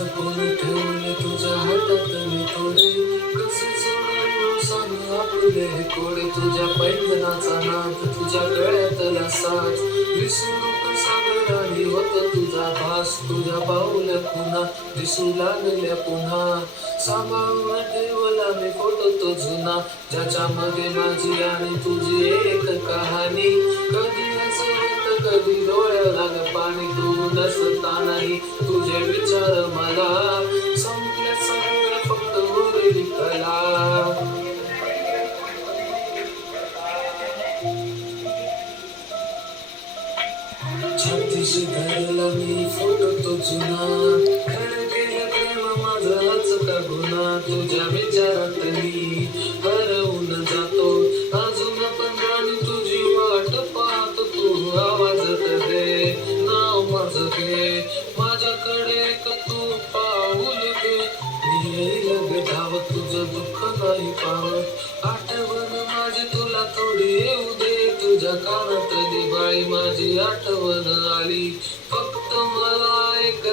जपून ठेवले तुझ्या हातात मी थोडे, कसे सोडून सांग आपले हे कोडे. तुझ्या पैंजणाचा नाद, तुझ्या गळ्यातला साज, विसरू कसा गळाली होत तुझा भास. तुझ्या पावल्या पुन्हा दिसू लागल्या पुन्हा, सांभाळून ठेवला मी फोटो तो जुना, ज्याच्यामध्ये माझी आणि तुझी एक कहाणी. कधी असं होतं कधी डोळ्याला ग पाणी, तू नसतानाही तुझे विचार मला, संपल्या सगळ्या फक्त उरली कला. छातीशी धरला मी फोटो तो जुना, धडकेलं प्रेम माझं हाच का गुन्हा. तुझ्या विचारात मी हरवून जातो अजून पण, राणी तुझी वाट पाहतो. तू आवाजात दे नाव माझं घे, माझ्याकडे एक तू पाऊल घे. मी येईल ग धावत तुझं दुःख नाही पावत, आठवण माझी तुला थोडी येऊ दे. तुझ्या कानात दिवाळी माझी आठवण आली, फक्त मला एक